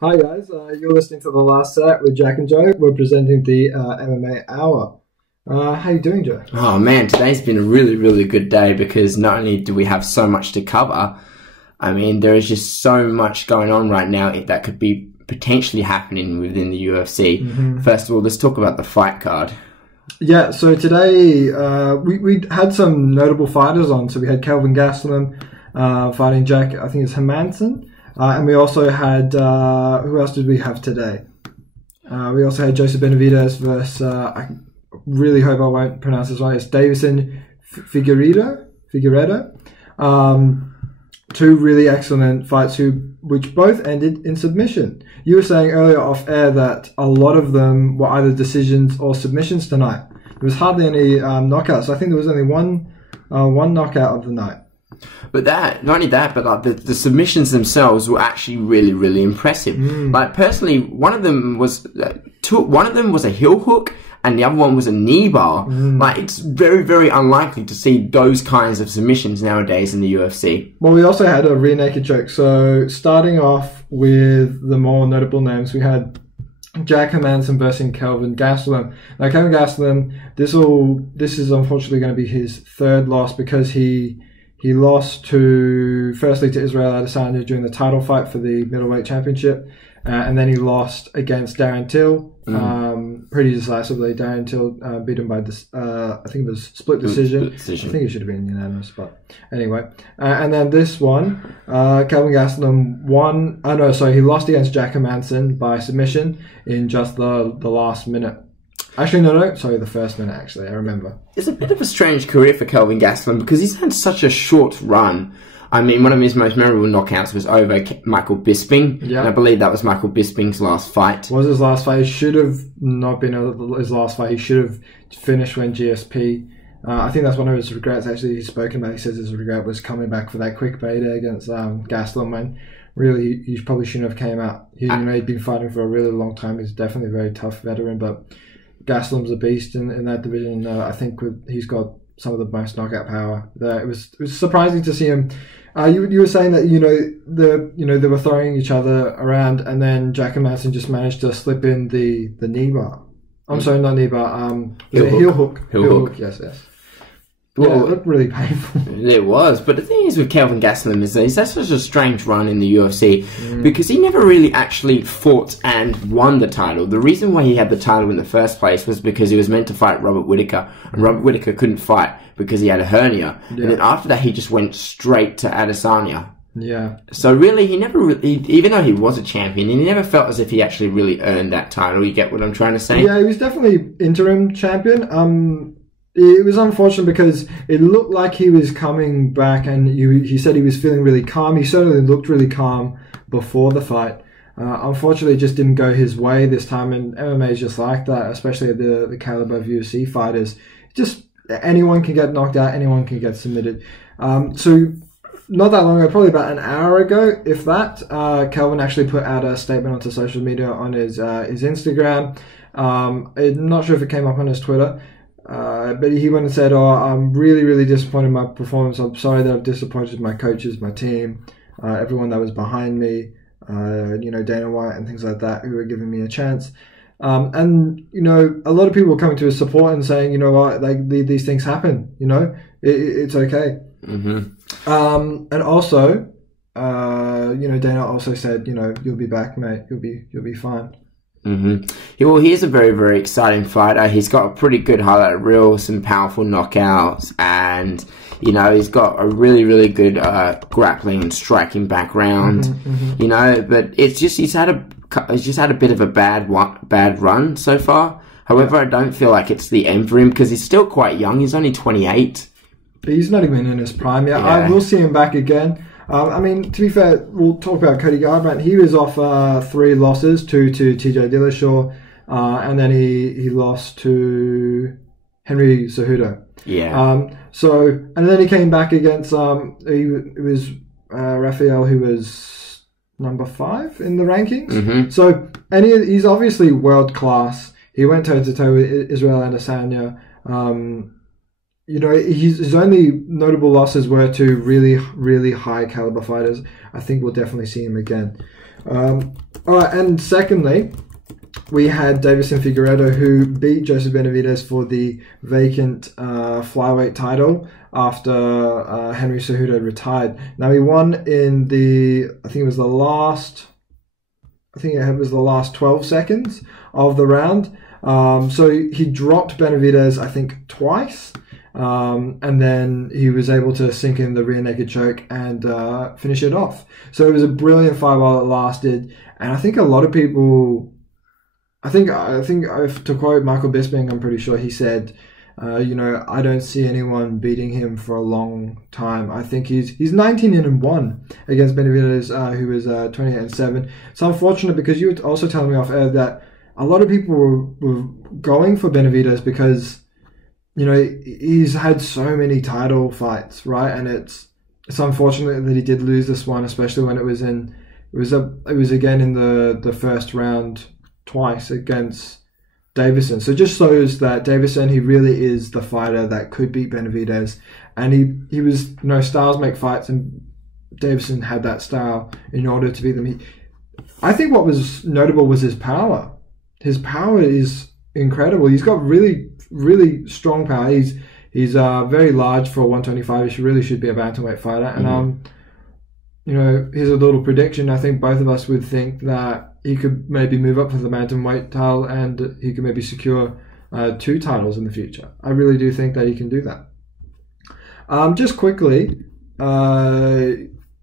Hi guys, you're listening to The Last Set with Jack and Joe. We're presenting the MMA Hour. How you doing, Joe? Oh man, today's been a really good day because not only do we have so much to cover, I mean, there is just so much going on right now that could be potentially happening within the UFC. First of all, let's talk about the fight card. Yeah, so today we had some notable fighters on. So we had Kelvin Gastelum fighting Jack, I think it's Hermansson. And we also had, who else did we have today? We also had Joseph Benavidez versus, I really hope I won't pronounce this right, it's Davison Figueiredo. Two really excellent fights which both ended in submission. You were saying earlier off air that a lot of them were either decisions or submissions tonight. There was hardly any knockouts. I think there was only one knockout of the night. But not only that, but like the submissions themselves were actually really impressive. Like personally, one of them was a heel hook, and the other one was a knee bar. Like it's very unlikely to see those kinds of submissions nowadays in the UFC. Well, we also had a rear naked choke. So starting off with the more notable names, we had Jack Hermansson versus Kelvin Gastelum. Now, Kelvin Gastelum, this is unfortunately going to be his third loss because he lost firstly to Israel Adesanya during the title fight for the middleweight championship, and then he lost against Darren Till pretty decisively. Darren Till beat him by I think it was split decision. I think it should have been unanimous, but anyway. And then this one, Kelvin Gastelum won. Oh no, sorry, he lost against Jack Hermansson by submission in just the last minute. Actually, no, sorry, the first minute, actually, I remember. It's a bit of a strange career for Kelvin Gastelum because he's had such a short run. I mean, one of his most memorable knockouts was over Michael Bisping. Yeah. And I believe that was Michael Bisping's last fight. Was his last fight. It should have not been his last fight. He should have finished when GSP. I think that's one of his regrets, actually, he's spoken about. He says his regret was coming back for that quick beta against Gastelum, when really he probably shouldn't have came out. He'd been fighting for a really long time. He's definitely a very tough veteran, but Gastelum's a beast in that division. I think he's got some of the most knockout power there. It was surprising to see him. You were saying that they were throwing each other around, and then Jack Hermansson just managed to slip in the knee bar. I'm sorry, not knee bar. Heel hook. Heel hook. Yes. Well, yeah, it looked really painful. It was, but the thing is with Kelvin Gastelum is that he's had such a strange run in the UFC because he never really actually fought and won the title. The reason why he had the title in the first place was because he was meant to fight Robert Whittaker, and Robert Whittaker couldn't fight because he had a hernia. Yeah. And then after that, he just went straight to Adesanya. Yeah. So really, he never really, even though he was a champion, he never felt as if he actually really earned that title. You get what I'm trying to say? Yeah, he was definitely interim champion. It was unfortunate because it looked like he was coming back, and he said he was feeling really calm. He certainly looked really calm before the fight. Unfortunately, it just didn't go his way this time, and MMA is just like that, especially the caliber of UFC fighters. Just anyone can get knocked out, anyone can get submitted. So not that long ago, probably about an hour ago, if that, Kelvin actually put out a statement onto social media on his Instagram. I'm not sure if it came up on his Twitter. But he went and said, I'm really disappointed in my performance. I'm sorry that I've disappointed my coaches, my team, everyone that was behind me, Dana White and things like that, who were giving me a chance. And a lot of people were coming to his support and saying, you know what, like these things happen, it's okay. And also, Dana also said, you'll be back, mate. You'll be fine. Well, he's a very exciting fighter. He's got a pretty good highlight reel, some powerful knockouts, and he's got a really good grappling and striking background. But it's just he's had a bit of a bad run so far. However, I don't feel like it's the end for him because he's still quite young. He's only 28. He's not even in his prime yet. Yeah. I will see him back again. I mean, to be fair, we'll talk about Cody Garbrandt. He was off 3 losses, 2 to TJ Dillashaw, and then he lost to Henry Cejudo. Yeah. And then he came back against it was Rafael, who was number 5 in the rankings. So, and he's obviously world class. He went toe to toe with Israel Adesanya. you know, his only notable losses were to really, really high caliber fighters. I think we'll definitely see him again. All right, and secondly, we had Davison Figueiredo, who beat Joseph Benavidez for the vacant flyweight title after Henry Cejudo retired. Now, he won in I think it was the last 12 seconds of the round. So he dropped Benavidez, I think, twice. And then he was able to sink in the rear naked choke and finish it off. So it was a brilliant fight while it lasted. And I think a lot of people, I think to quote Michael Bisping, I'm pretty sure he said, you know, I don't see anyone beating him for a long time. I think he's 19-1 against Benavidez, who was 28-7. It's unfortunate because you were also telling me off air that a lot of people were going for Benavidez because, you know, he's had so many title fights, right? And it's unfortunate that he did lose this one, especially when it was again in the first round twice against Davison. So it just shows that Davison, he really is the fighter that could beat Benavidez, and he was, you know, styles make fights, and Davison had that style in order to beat them. I think what was notable was his power. His power is incredible. He's got really, really strong power. He's very large for a 125. He really should be a bantamweight fighter. And you know, here's a little prediction. I think both of us would think that he could maybe move up for the bantamweight title, and he could maybe secure 2 titles in the future. I really do think that he can do that. Just quickly,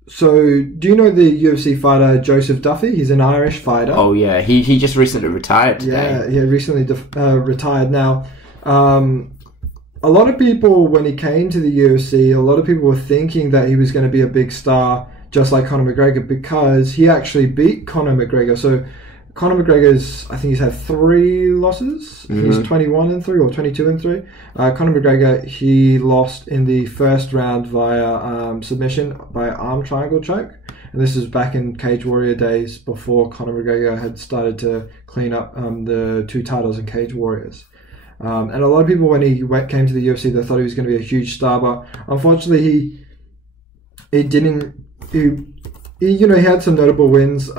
so do you know the UFC fighter Joseph Duffy? He's an Irish fighter. Oh yeah, he just recently retired today. Yeah, recently retired. Now, a lot of people, when he came to the UFC, a lot of people were thinking that he was going to be a big star, just like Conor McGregor, because he actually beat Conor McGregor. So Conor McGregor's, I think he's had 3 losses. He's 21-3 or 22-3. Conor McGregor, he lost in the first round via submission by arm triangle choke. And this is back in Cage Warrior days, before Conor McGregor had started to clean up the 2 titles in Cage Warriors. And a lot of people, when he came to the UFC, they thought he was going to be a huge star, but unfortunately he didn't. He had some notable wins,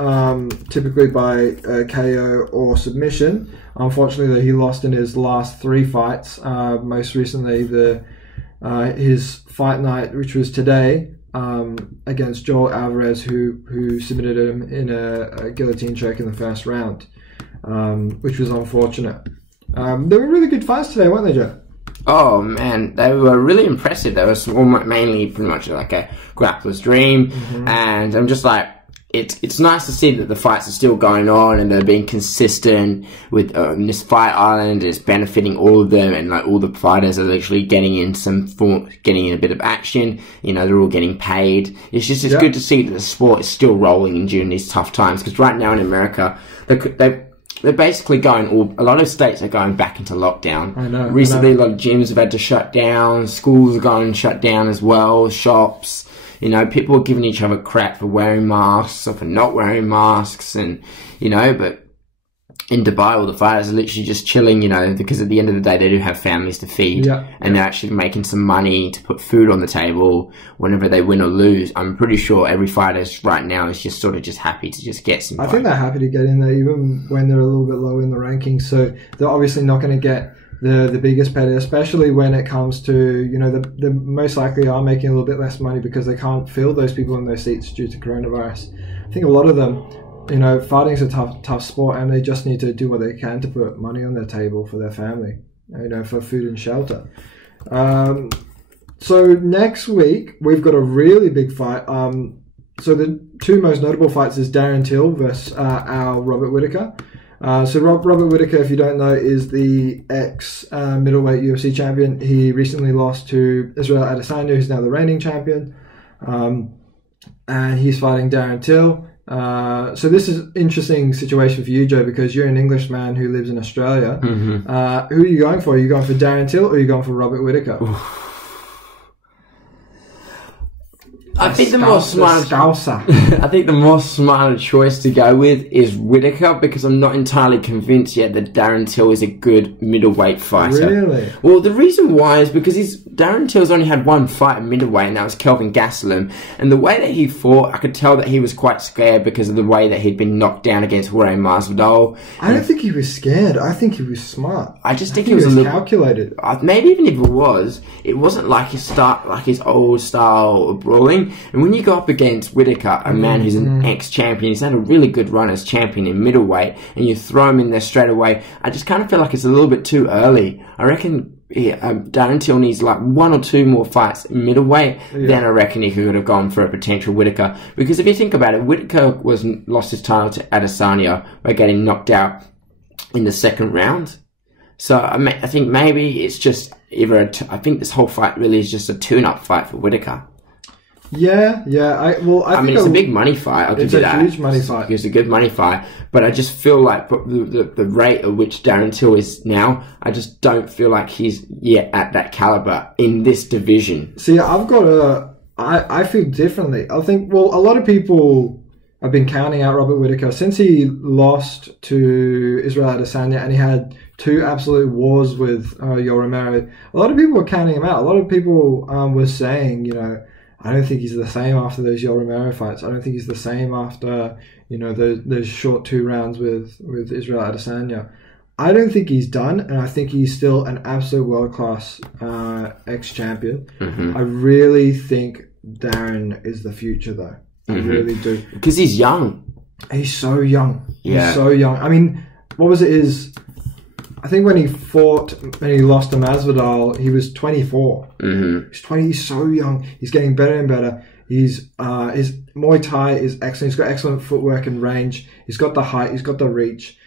typically by KO or submission. Unfortunately, he lost in his last 3 fights. Most recently, his fight night, which was today, against Joel Alvarez, who submitted him in a guillotine choke in the first round, which was unfortunate. They were really good fights today, weren't they, Joe? Oh man, they were really impressive. They were mainly pretty much like a grappler's dream, and I'm just like, it's nice to see that the fights are still going on and they're being consistent with this fight island. It's benefiting all of them, and like all the fighters are literally getting in getting in a bit of action. You know, they're all getting paid. It's good to see that the sport is still rolling during these tough times, because right now in America, they're basically a lot of states are going back into lockdown. I know. Recently, a lot of gyms have had to shut down. Schools are going shut down as well. Shops. You know, people are giving each other crap for wearing masks or for not wearing masks. And, you know, but in Dubai, all the fighters are literally just chilling, you know, because at the end of the day, they do have families to feed. And they're actually making some money to put food on the table whenever they win or lose. I'm pretty sure every fighter right now is just sort of just happy to just get some. I think they're happy to get in there even when they're a little bit low in the rankings. So they're obviously not going to get the biggest pay, especially when it comes to, you know, they most likely are making a little bit less money because they can't fill those people in those seats due to coronavirus. I think a lot of them, you know, fighting's a tough sport, and they just need to do what they can to put money on their table for their family, you know, for food and shelter. So next week we've got a really big fight. So the 2 most notable fights is Darren Till versus our Robert Whittaker. So Robert Whittaker, if you don't know, is the ex-middleweight UFC champion. He recently lost to Israel Adesanya, who's now the reigning champion. And he's fighting Darren Till. So this is an interesting situation for you, Joe, because you're an Englishman who lives in Australia. Who are you going for? Are you going for Darren Till or are you going for Robert Whittaker? I think the more smart, I think the more smarter choice to go with is Whittaker, because I'm not entirely convinced yet that Darren Till is a good middleweight fighter. Really? Well, the reason why is because Darren Till's only had one fight at middleweight, and that was Kelvin Gastelum. And the way that he fought, I could tell that he was quite scared because of the way that he'd been knocked down against Jorge Masvidal. I don't think he was scared. I think he was smart. I just think he was a little calculated. Maybe even if it wasn't like his old style of brawling. And when you go up against Whittaker, a man who's an ex-champion, he's had a really good run as champion in middleweight, and you throw him in there straight away, I just kind of feel like it's a little bit too early. I reckon Darren Till needs like one or two more fights in middleweight, then I reckon he could have gone for a potential Whittaker. Because if you think about it, Whittaker lost his title to Adesanya by getting knocked out in the second round. So I think maybe it's just I think this whole fight really is just a tune-up fight for Whittaker. Yeah. I think it's a big money fight. I'll give you that. It's a huge money fight. It's a good money fight, but I just feel like the rate at which Darren Till is now, I just don't feel like he's yet at that caliber in this division. See, I feel differently. I think, a lot of people have been counting out Robert Whittaker since he lost to Israel Adesanya, and he had two absolute wars with Yoel Romero. A lot of people were counting him out. A lot of people were saying, I don't think he's the same after those Yoel Romero fights. I don't think he's the same after, those short 2 rounds with Israel Adesanya. I don't think he's done, and I think he's still an absolute world-class ex-champion. I really think Darren is the future, though. I really do. Because he's young. He's so young. Yeah. He's so young. I mean, what was it? I think when he lost to Masvidal, he was 24. He's 20. He's so young. He's getting better and better. His Muay Thai is excellent. He's got excellent footwork and range. He's got the height. He's got the reach.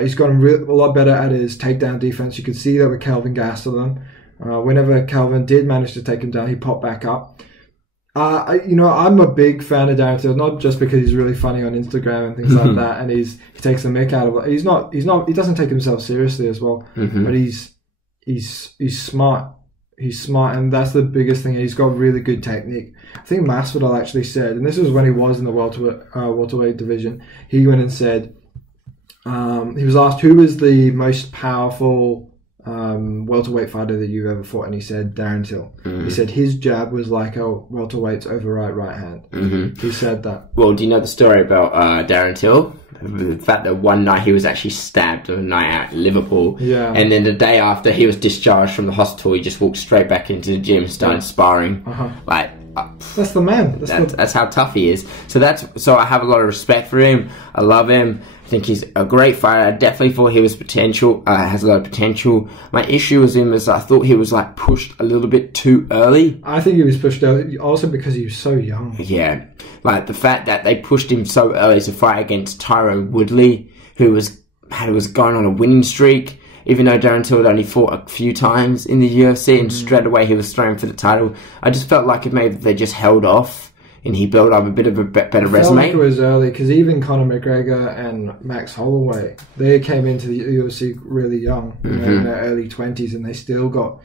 He's gotten a lot better at his takedown defense. You could see that with Kelvin Gastelum. Whenever Kelvin did manage to take him down, he popped back up. I'm a big fan of Darren Till, not just because he's really funny on Instagram and things like that, and he takes the mick out of it. He doesn't take himself seriously as well, but he's smart. He's smart, and that's the biggest thing. He's got really good technique. I think Masvidal actually said, and this was when he was in the welterweight division, he went and said, he was asked who was the most powerful welterweight fighter that you've ever fought, and he said Darren Till. He said his jab was like a welterweight's overright right hand. He said that. Well, do you know the story about Darren Till? The fact that one night he was actually stabbed on a night out in Liverpool, and then the day after he was discharged from the hospital, he just walked straight back into the gym, started sparring. That's the man. That's how tough he is. So I have a lot of respect for him. I love him. I think he's a great fighter. I definitely thought he was has a lot of potential. My issue with him is I thought he was pushed a little bit too early. I think he was pushed early also because he was so young. Yeah. The fact that they pushed him so early to fight against Tyron Woodley, who was going on a winning streak, even though Darren Till had only fought a few times in the UFC, and straight away he was thrown for the title. I just felt like maybe they just held off and he built up a bit of a better resume. I felt like it was early, because even Conor McGregor and Max Holloway, they came into the UFC really young, in their early 20s, and they still got,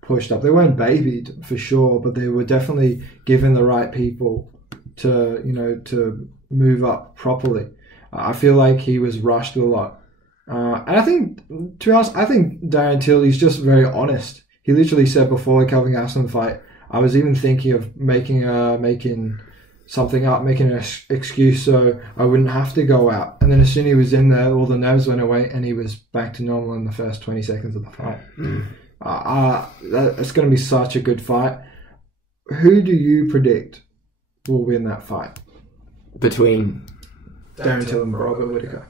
pushed up. They weren't babied for sure, but they were definitely given the right people to move up properly. I feel like he was rushed a lot. And I think, to be honest, I think Darren Till, he's just very honest. He literally said before the Kelvin Gastelum fight, I was even thinking of making something up, making an excuse so I wouldn't have to go out. And then as soon as he was in there, all the nerves went away and he was back to normal in the first 20 seconds of the fight. It's going to be such a good fight. Who do you predict will win that fight? Between Darren Till and Robert Whittaker.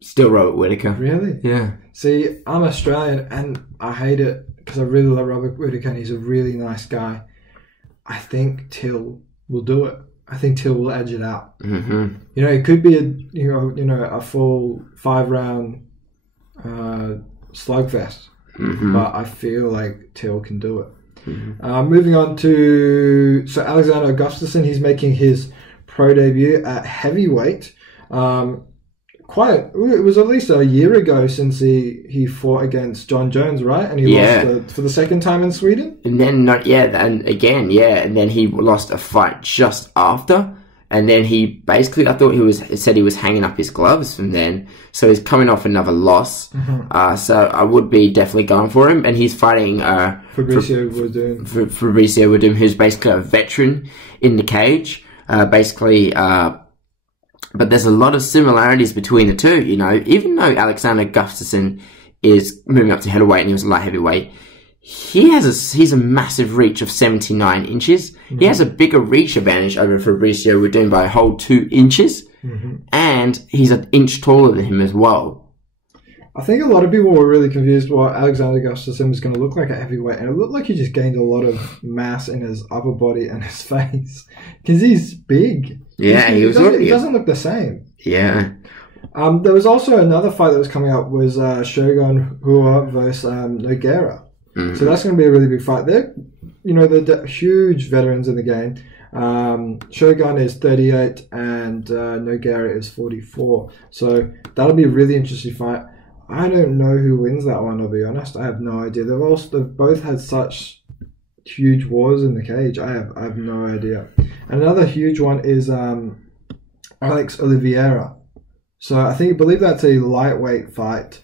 Still Robert Whittaker. Really? Yeah. See, I'm Australian and I hate it because I really love Robert Whittaker and he's a really nice guy. I think Till will do it. I think Till will edge it out. It could be a full 5-round slugfest, but I feel like Till can do it. Moving on to Alexander Gustafsson, he's making his pro debut at heavyweight. it was at least a year ago since he fought against John Jones, right? And he lost for the second time in Sweden. And then and then he lost a fight just after. And then he basically, I thought said he was hanging up his gloves from then. So he's coming off another loss. So I would be definitely going for him. And he's fighting Fabricio Werdum, who's basically a veteran in the cage. But there's a lot of similarities between the two, you know. Even though Alexander Gustafsson is moving up to heavyweight and he was a light heavyweight, he's a massive reach of 79 inches. He has a bigger reach advantage over Fabricio Werdum by a whole 2 inches. And he's an inch taller than him as well. I think a lot of people were really confused what Alexander Gustafsson was going to look like at heavyweight, and it looked like he just gained a lot of mass in his upper body and his face because he's big. Yeah, he doesn't look the same. Yeah. There was also another fight that was coming up was Shogun Rua versus Nogueira. So that's going to be a really big fight. They're huge veterans in the game. Shogun is 38 and Nogueira is 44. So that'll be a really interesting fight. I don't know who wins that one, I'll be honest. I have no idea. They've both had such huge wars in the cage. I have no idea. And another huge one is Alex Oliveira. So I believe that's a lightweight fight.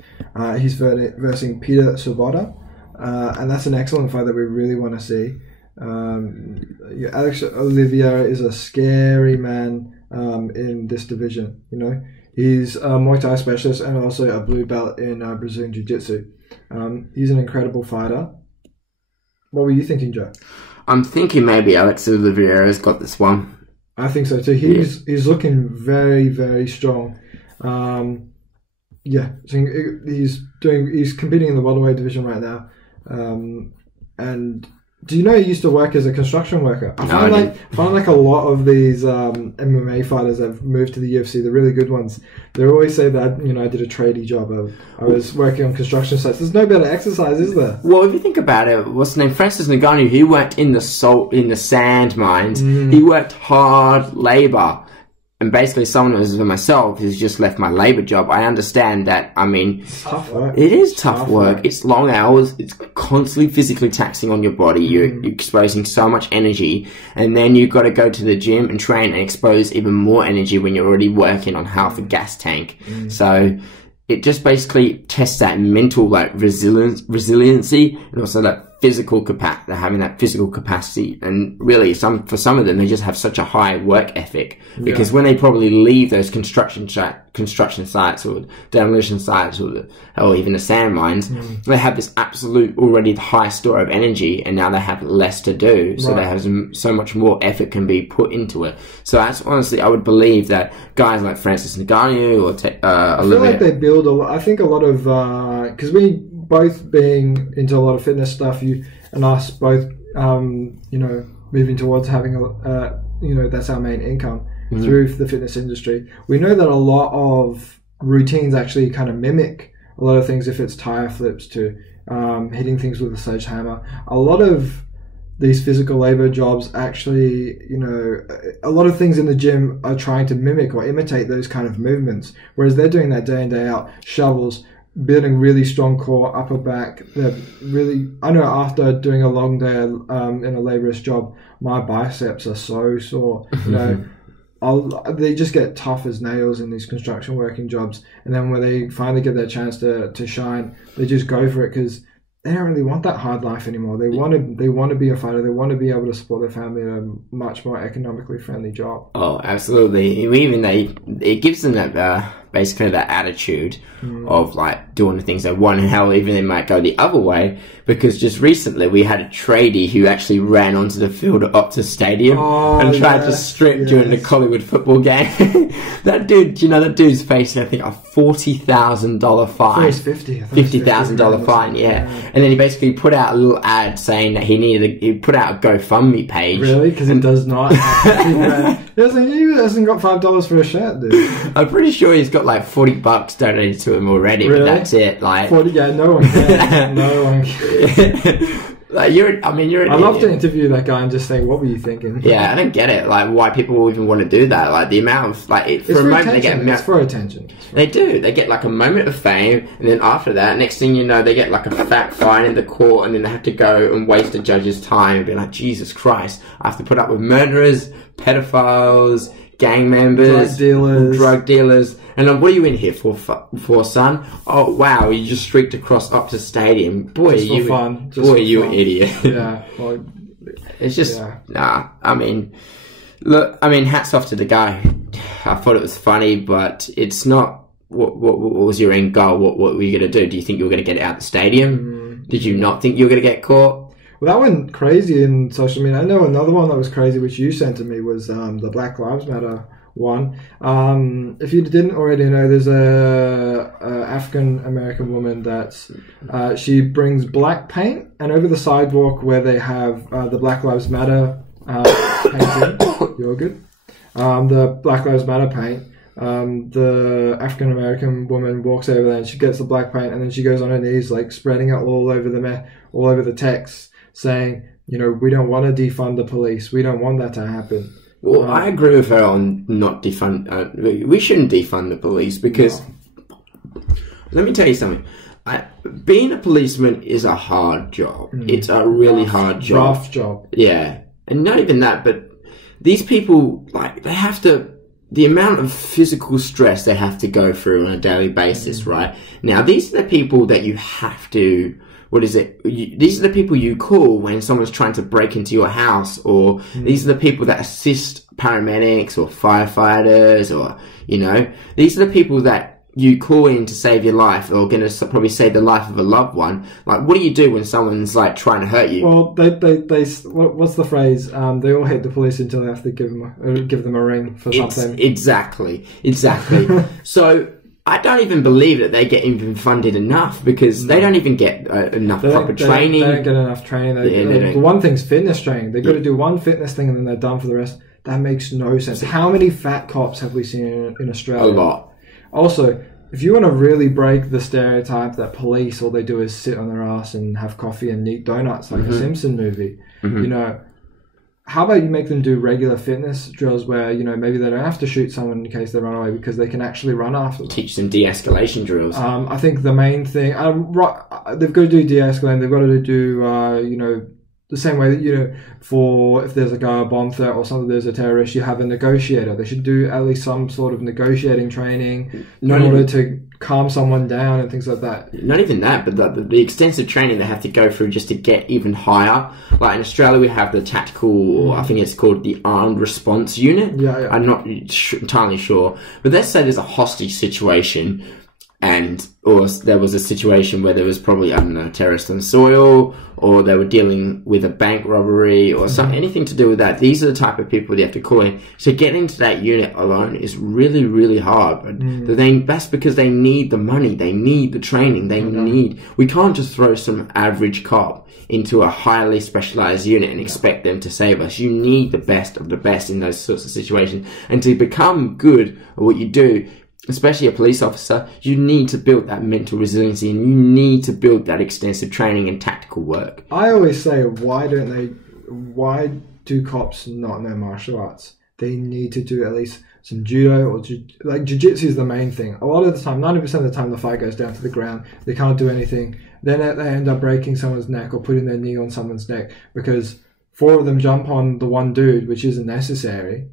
He's versing Peter Svoboda. And that's an excellent fight that we really want to see. Alex Oliveira is a scary man in this division, you know. He's a Muay Thai specialist and also a blue belt in Brazilian Jiu-Jitsu. He's an incredible fighter. What were you thinking, Joe? I'm thinking maybe Alex Oliveira's got this one. I think so too. He's looking very, very strong. So he's competing in the welterweight division right now. And do you know he used to work as a construction worker? I find like a lot of these MMA fighters that have moved to the UFC, the really good ones, they always say that, I did a tradie job. I was working on construction sites. There's no better exercise, is there? Well, if you think about it, what's his name? Francis Ngannou, he worked in the sand mines. He worked hard labor. And basically, someone as myself who's just left my labor job, I understand that. I mean, it's tough work. It is tough work. It's long hours. It's constantly physically taxing on your body. You're exposing so much energy, and then you've got to go to the gym and train and expose even more energy when you're already working on half a gas tank. So it just basically tests that mental resiliency, and also that physical capacity, having that physical capacity. And really, for some of them, they just have such a high work ethic because when they probably leave those construction sites or demolition sites or even the sand mines, they have this absolute already high store of energy, and now they have less to do, so they have so much more effort can be put into it. So that's honestly, I would believe that guys like Francis Ngannou or I feel like they build I think a lot of because we both being into a lot of fitness stuff, you and us both, moving towards having that's our main income through the fitness industry. We know that a lot of routines actually kind of mimic a lot of things. If it's tire flips to hitting things with a sledgehammer, a lot of these physical labor jobs actually, a lot of things in the gym are trying to mimic or imitate those kind of movements, whereas they're doing that day in, day out. Shovels, building really strong core, upper back. I know after doing a long day in a laborious job, my biceps are so sore. They just get tough as nails in these construction working jobs. And then when they finally get their chance to shine, they just go for it because they don't really want that hard life anymore. They want to be a fighter. They want to be able to support their family in a much more economically friendly job. Oh, absolutely. It gives them that basically that attitude of like doing the things they want, and how even they might go the other way. Because just recently we had a tradie who actually ran onto the field at Optus Stadium and tried to strip during the Collingwood football game. That dude's facing, I think, a $40,000 fine. $50,000 fine, yeah. And then he basically put out a little ad saying that he put out a GoFundMe page. Really? Because it does not. He hasn't got $5 for a shirt, dude. I'm pretty sure he's got like $40 donated to him already, really? But that's it. Like 40, yeah, no one cares. No one cares. Like you're an I love idiot. to interview that guy and just say, what were you thinking? Yeah, I don't get it. Like, why people even want to do that? Like, the amount of It's for attention. It's for attention. They do. They get like a moment of fame, and then after that, next thing you know, they get like a fat fine in the court, and then they have to go and waste a judge's time and be like, Jesus Christ, I have to put up with murderers, pedophiles, gang members, drug dealers. And then, what are you in here for, son? Oh, wow, you just streaked across up to stadium. Boy, you an idiot. Yeah. Well, it's just, nah. I mean, look, hats off to the guy. I thought it was funny, but it's not, what was your end goal? What were you going to do? Do you think you were going to get it out of the stadium? Did you not think you were going to get caught? Well, that went crazy in social media. I know another one that was crazy, which you sent to me, was the Black Lives Matter one. If you didn't already know, there's a African American woman that's she brings black paint, and over the sidewalk where they have the Black Lives Matter painting, you're good. The Black Lives Matter paint. The African American woman walks over there and she gets the black paint, and then she goes on her knees, like spreading it all over the text, saying, you know, we don't want to defund the police. We don't want that to happen. Well, I agree with her on not defund. We shouldn't defund the police because, let me tell you something. Being a policeman is a hard job. It's a really hard job. Rough job. Yeah. And not even that, but these people, like, they have to, the amount of physical stress they have to go through on a daily basis, right? Now, these are the people that you have to, these are the people you call when someone's trying to break into your house, or these are the people that assist paramedics or firefighters, or, you know, these are the people that you call in to save your life, or going to probably save the life of a loved one. Like, what do you do when someone's like trying to hurt you? Well, what's the phrase? They all hate the police until they have to give them a ring for something. Exactly. So I don't even believe that they get even funded enough, because they don't even get enough proper training. They don't get enough training. The one thing's fitness training. They've got to do one fitness thing and then they're done for the rest. That makes no sense. How many fat cops have we seen in Australia? A lot. Also, if you want to really break the stereotype that police, all they do is sit on their ass and have coffee and eat donuts like a Simpson movie, you know, how about you make them do regular fitness drills where, you know, maybe they don't have to shoot someone in case they run away, because they can actually run after them. Teach them de-escalation drills. I think the main thing, they've got to do de-escalating, they've got to do, you know, the same way that, you know, for if there's a bomb threat or something, there's a terrorist, you have a negotiator. They should do at least some sort of negotiating training in order to calm someone down and things like that. Not even that, but the extensive training they have to go through just to get even higher. Like in Australia, we have the tactical, I think it's called the Armed Response Unit. Yeah. I'm not entirely sure. But let's say there's a hostage situation, or there was a situation where there was probably, I don't know, terrorists on soil, or they were dealing with a bank robbery, or anything to do with that. These are the type of people you have to call in. So getting to that unit alone is really, really hard. But that's because they need the money, they need the training, we can't just throw some average cop into a highly specialized unit and expect them to save us. You need the best of the best in those sorts of situations. And to become good at what you do, especially a police officer, you need to build that mental resiliency, and you need to build that extensive training and tactical work. I always say, why do cops not know martial arts? They need to do at least some judo, or jiu-jitsu is the main thing. A lot of the time, 90% of the time, the fight goes down to the ground. They can't do anything. Then they end up breaking someone's neck or putting their knee on someone's neck because 4 of them jump on the one dude, which isn't necessary.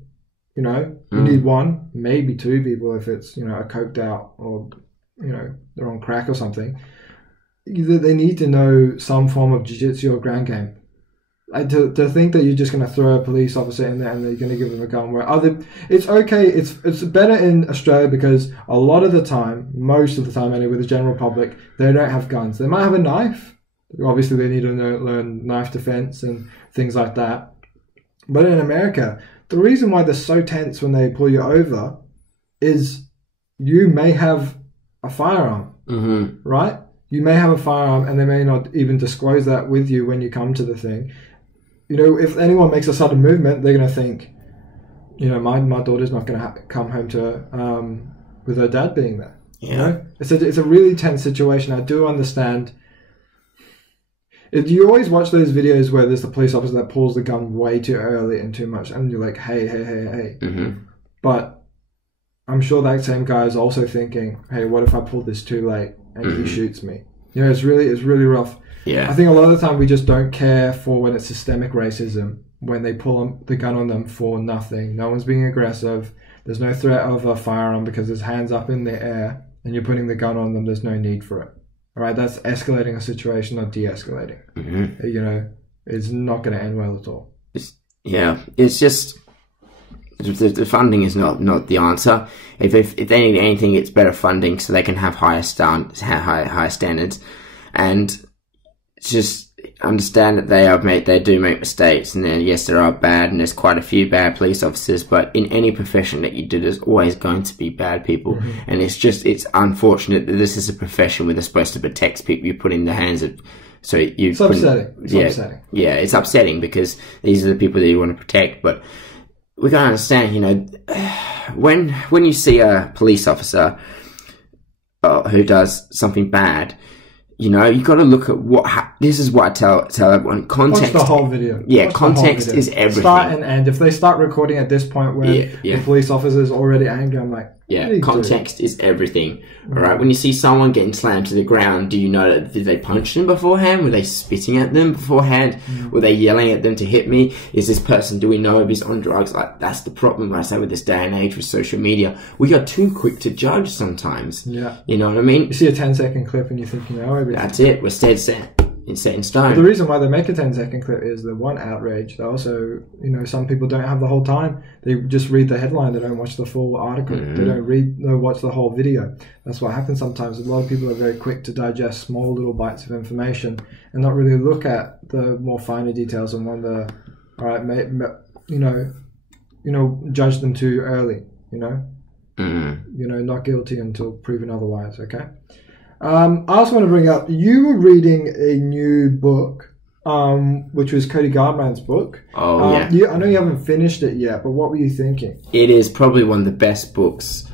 You know, you need 1, maybe 2 people if it's, you know, a coked out, or, you know, they're on crack or something. They need to know some form of jiu-jitsu or ground game. To think that you're just going to throw a police officer in there and they're going to give them a gun, it's okay. It's better in Australia because a lot of the time, most of the time anyway, the general public, they don't have guns. They might have a knife. Obviously, they need to learn knife defense and things like that. But in America, the reason why they're so tense when they pull you over is you may have a firearm, right? You may have a firearm and they may not even disclose that with you when you come to the thing. You know, if anyone makes a sudden movement, they're going to think, you know, my daughter's not going to come home to with her dad being there. Yeah. You know? It's a really tense situation. I do understand. You always watch those videos where there's the police officer that pulls the gun way too early and too much, and you're like, hey. But I'm sure that same guy is also thinking, hey, what if I pull this too late and he shoots me? You know, it's really rough. Yeah. I think a lot of the time we just don't care for when it's systemic racism, when they pull the gun on them for nothing. No one's being aggressive. There's no threat of a firearm because there's hands up in the air and you're putting the gun on them. There's no need for it. All right, that's escalating a situation, not de-escalating. You know, it's not going to end well at all. It's just the funding is not the answer. If they need anything, it's better funding so they can have higher standards, and just understand that they do make mistakes, and then yes, there are bad, and there's quite a few bad police officers, but in any profession that you do, there's always going to be bad people, and it's unfortunate that this is a profession where they're supposed to protect people you put in the hands of. So it's upsetting. Upsetting. Yeah, it's upsetting because these are the people that you want to protect, but we gotta understand, you know, when you see a police officer who does something bad, you know, you got to look at this is what I tell everyone. Context. Watch the whole video. Yeah, context is everything. Start and end. If they start recording at this point where the police officer is already angry, I'm like, context is everything. All right. When you see someone getting slammed to the ground, do you know that did they punch them beforehand? Were they spitting at them beforehand? Were they yelling at them to hit me? Is this person? Do we know if he's on drugs? Like, that's the problem I say with this day and age with social media. We are too quick to judge sometimes. Yeah. You know what I mean? You see a 10-second clip and you think, you know everything. That's it. We're set in stone. But the reason why they make a 10-second clip is the one outrage. They also, you know, some people don't have the whole time. They just read the headline. They don't watch the full article. They don't watch the whole video. That's what happens sometimes. A lot of people are very quick to digest small little bites of information and not really look at the more finer details and wonder, all right, judge them too early. You know, not guilty until proven otherwise. Okay. I also want to bring up, you were reading a new book, which was Cody Garbrandt's book. I know you haven't finished it yet, but what were you thinking? It is probably one of the best books,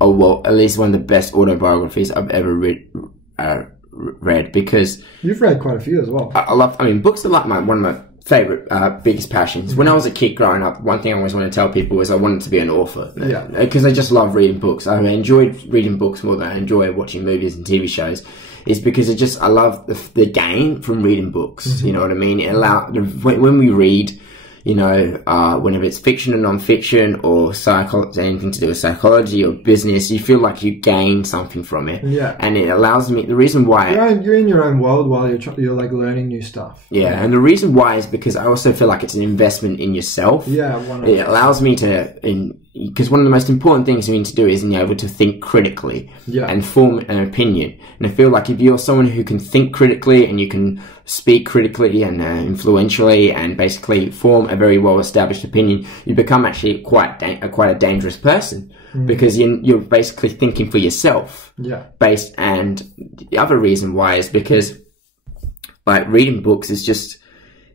or well, at least one of the best autobiographies I've ever read, because you've read quite a few as well. Books are like one of my favorite, biggest passions. When I was a kid growing up, one thing I always wanted to tell people was I wanted to be an author. Because I just love reading books. I enjoyed reading books more than I enjoy watching movies and TV shows. It's because I love the gain from reading books. You know what I mean? When we read, you know, whenever it's fiction or non-fiction or anything to do with psychology or business, you feel like you gain something from it. Yeah. And it allows me, the reason why... You're in your own world while you're like learning new stuff. Yeah, and the reason why is because I also feel like it's an investment in yourself. Yeah, 100%. It allows me to... Because one of the most important things you need to do is be able to think critically and form an opinion. And I feel like if you're someone who can think critically and you can speak critically and influentially and basically form a very well-established opinion, you become actually quite a dangerous person because you're basically thinking for yourself. Yeah. And the other reason why is because like reading books is just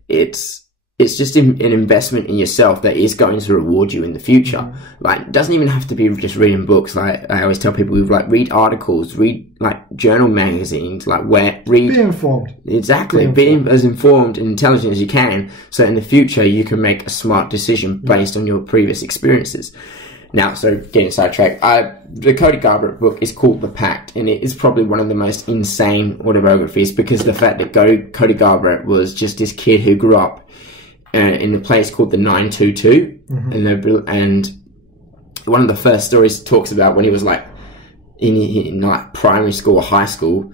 it's just an investment in yourself that is going to reward you in the future. Like, it doesn't even have to be just reading books. Like, I always tell people, read articles, read, like, journal magazines, be informed. Exactly. Be as informed and intelligent as you can, so in the future you can make a smart decision based on your previous experiences. Now, so getting sidetracked, the Cody Garbrandt book is called The Pact, and it is probably one of the most insane autobiographies because of the fact that Cody Garbrandt was just this kid who grew up in a place called the 922, and one of the first stories talks about when he was like in like primary school or high school.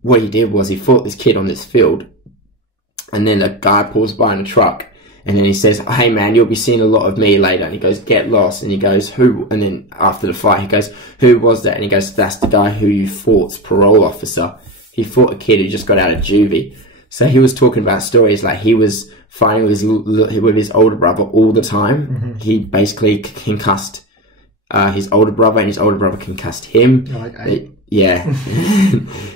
What he did was he fought this kid on this field, and then a guy pulls by in a truck, and then he says, "Hey man, you'll be seeing a lot of me later." And he goes, "Get lost." And he goes, "Who?" And then after the fight, he goes, "Who was that?" And he goes, "That's the guy who you fought's parole officer. He fought a kid who just got out of juvie." So he was talking about stories like he was fighting with his older brother all the time. He basically concussed his older brother, and his older brother concussed him. Yeah.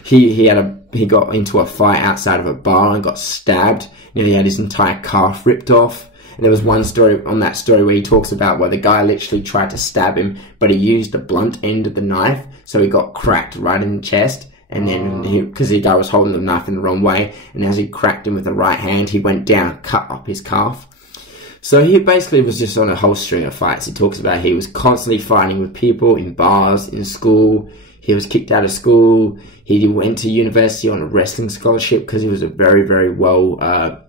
He got into a fight outside of a bar and got stabbed. You know, he had his entire calf ripped off. And there was one story on that story where he talks about where the guy literally tried to stab him, but he used the blunt end of the knife, so he got cracked right in the chest. And then, because the guy was holding the knife in the wrong way, and as he cracked him with the right hand, he went down, cut up his calf. So he basically was just on a whole string of fights. He talks about he was constantly fighting with people in bars, in school. He was kicked out of school. He went to university on a wrestling scholarship because he was a very, very well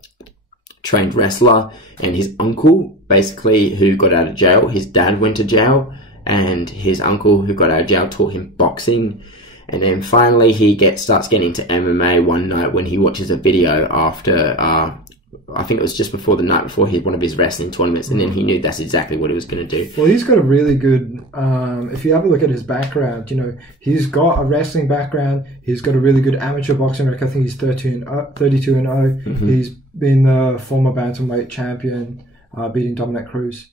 trained wrestler. And his uncle, basically, who got out of jail, his dad went to jail, and his uncle who got out of jail taught him boxing. And then finally he starts getting into MMA one night when he watches a video after, I think it was just before the night before one of his wrestling tournaments, and then he knew that's exactly what he was going to do. Well, he's got a really good, if you have a look at his background, he's got a wrestling background, he's got a really good amateur boxing record. I think he's 32-0. Mm-hmm. He's been the former bantamweight champion, beating Dominic Cruz.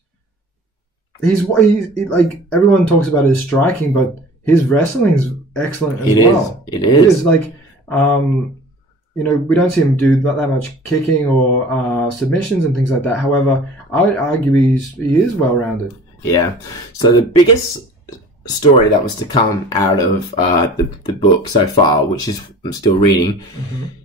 He's like, everyone talks about his striking, but his wrestling's excellent as well. It is. Like, we don't see him do that much kicking or submissions and things like that. However, I would argue he is well-rounded. Yeah. So the biggest story that was to come out of the book so far, which is I'm still reading,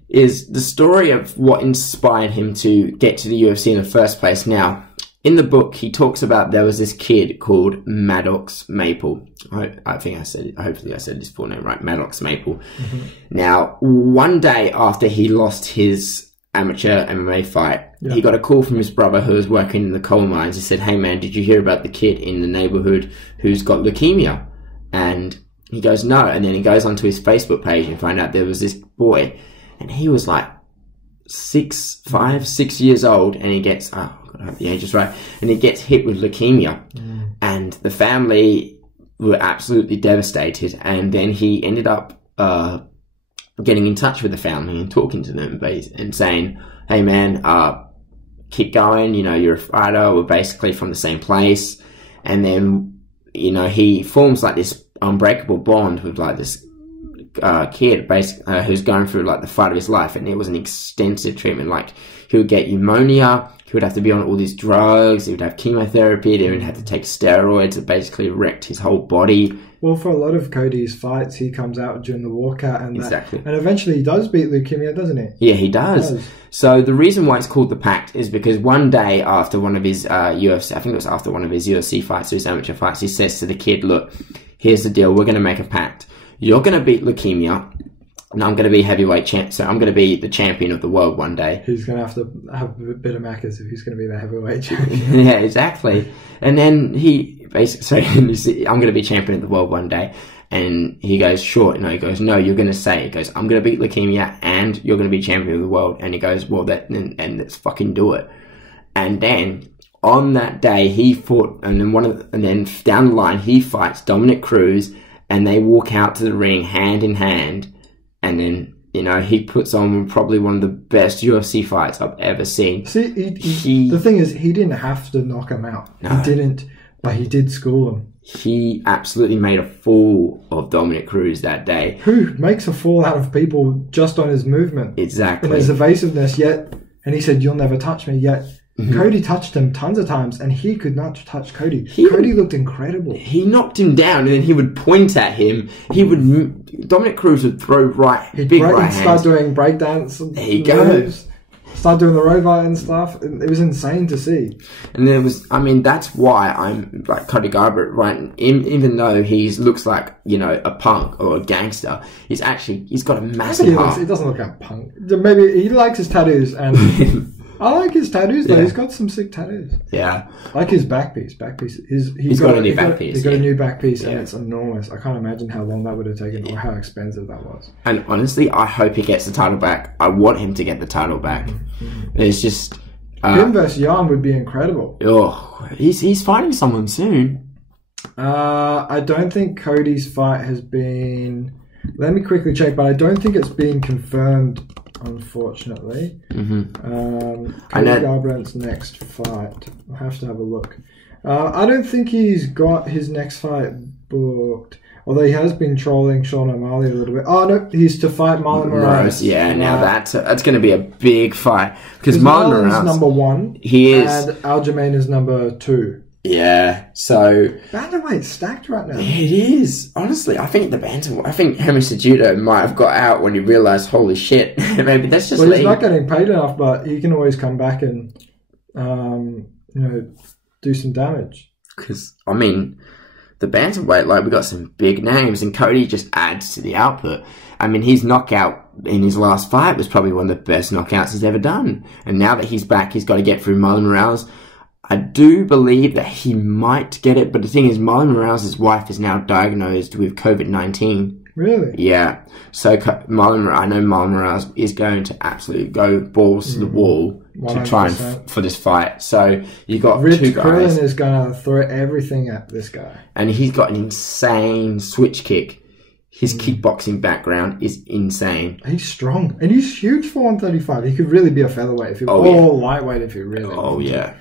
is the story of what inspired him to get to the UFC in the first place. Now, in the book, he talks about there was this kid called Maddox Maple. I think I said it. Hopefully I said his full name right. Maddox Maple. Mm-hmm. Now, one day after he lost his amateur MMA fight, he got a call from his brother who was working in the coal mines. He said, "Hey man, did you hear about the kid in the neighborhood who's got leukemia?" And he goes, "No." And then he goes onto his Facebook page and find out there was this boy, and he was like 6 years old, and he gets, I hope the age is right, and he gets hit with leukemia. And the family were absolutely devastated, and then he ended up getting in touch with the family and talking to them and saying, "Hey man, keep going, you're a fighter, we're basically from the same place." And then, he forms like this unbreakable bond with like this kid basically, who's going through like the fight of his life, and it was an extensive treatment. Like, he would get pneumonia, he would have to be on all these drugs, he would have chemotherapy, he would have to take steroids. It basically wrecked his whole body. Well, for a lot of Cody's fights, he comes out during the walkout and exactly. And eventually he does beat leukemia, doesn't he? Yeah, he does. So the reason why it's called the Pact is because one day after one of his UFC, I think it was after one of his UFC fights or his amateur fights, he says to the kid, "Look, here's the deal, we're going to make a pact. You're going to beat leukemia, and I'm going to be heavyweight champ. So I'm going to be the champion of the world one day." He's going to have a bit of macas if he's going to be the heavyweight champion. Yeah, exactly. And then he basically, "I'm going to be champion of the world one day." And he goes, "Sure." No, he goes, "No, you're going to say," he goes, "I'm going to beat leukemia and you're going to be champion of the world." And he goes, "Well, and let's fucking do it." And then on that day he fought, and then down the line he fights Dominic Cruz, and they walk out to the ring hand in hand, and then, he puts on probably one of the best UFC fights I've ever seen. See, the thing is, he didn't have to knock him out. No. He didn't, but he did school him. He absolutely made a fool of Dominic Cruz that day. Who makes a fool out of people just on his movement? Exactly. And his evasiveness, and he said, "You'll never touch me," yet Cody touched him tons of times, and he could not touch Cody. Cody looked incredible. He knocked him down, and then he would point at him. Dominic Cruz would throw big right hands. He'd start doing breakdance. There you go. Start doing the robot and stuff. It was insane to see. And that's why I'm like Cody Garbrandt, right? Even though he looks like, a punk or a gangster, he's got a massive heart. He doesn't look like a punk. Maybe he likes his tattoos, and I like his tattoos though. Yeah. He's got some sick tattoos. Yeah. I like his back piece. He's got a new back piece. He's got a new back piece, and it's enormous. I can't imagine how long that would have taken or how expensive that was. And honestly, I hope he gets the title back. I want him to get the title back. It's just him versus Jan would be incredible. Oh, he's fighting someone soon. I don't think Cody's fight has been. Let me quickly check, but I don't think it's been confirmed. Unfortunately, Cody Garbrandt's next fight. I'll have to have a look. I don't think he's got his next fight booked. Although he has been trolling Sean O'Malley a little bit. Oh no, he's to fight Marlon Moraes. Yeah, now that's going to be a big fight because Marlon Moraes is number 1. He is, and Aljamain is number 2. Yeah, so Bantamweight's stacked right now. it is. Honestly, I think Henry Cejudo might have got out when he realised, holy shit, maybe that's just. Well, he's not getting paid enough, but he can always come back and do some damage. Because I mean, the bantamweight, like, we got some big names, and Cody just adds to the output. I mean, his knockout in his last fight was probably one of the best knockouts he's ever done. And now that he's back, he's got to get through Marlon Morales. I do believe that he might get it, but the thing is, Marlon Morales' wife is now diagnosed with COVID-19. Really? Yeah. So I know Marlon Morales is going to absolutely go balls to the wall 100%. To try and for this fight. So you got Rich two guys. Krillin is going to throw everything at this guy, and he's got an insane switch kick. His kickboxing background is insane. He's strong, and he's huge for 135. He could really be a featherweight if he lightweight if he really. Oh yeah.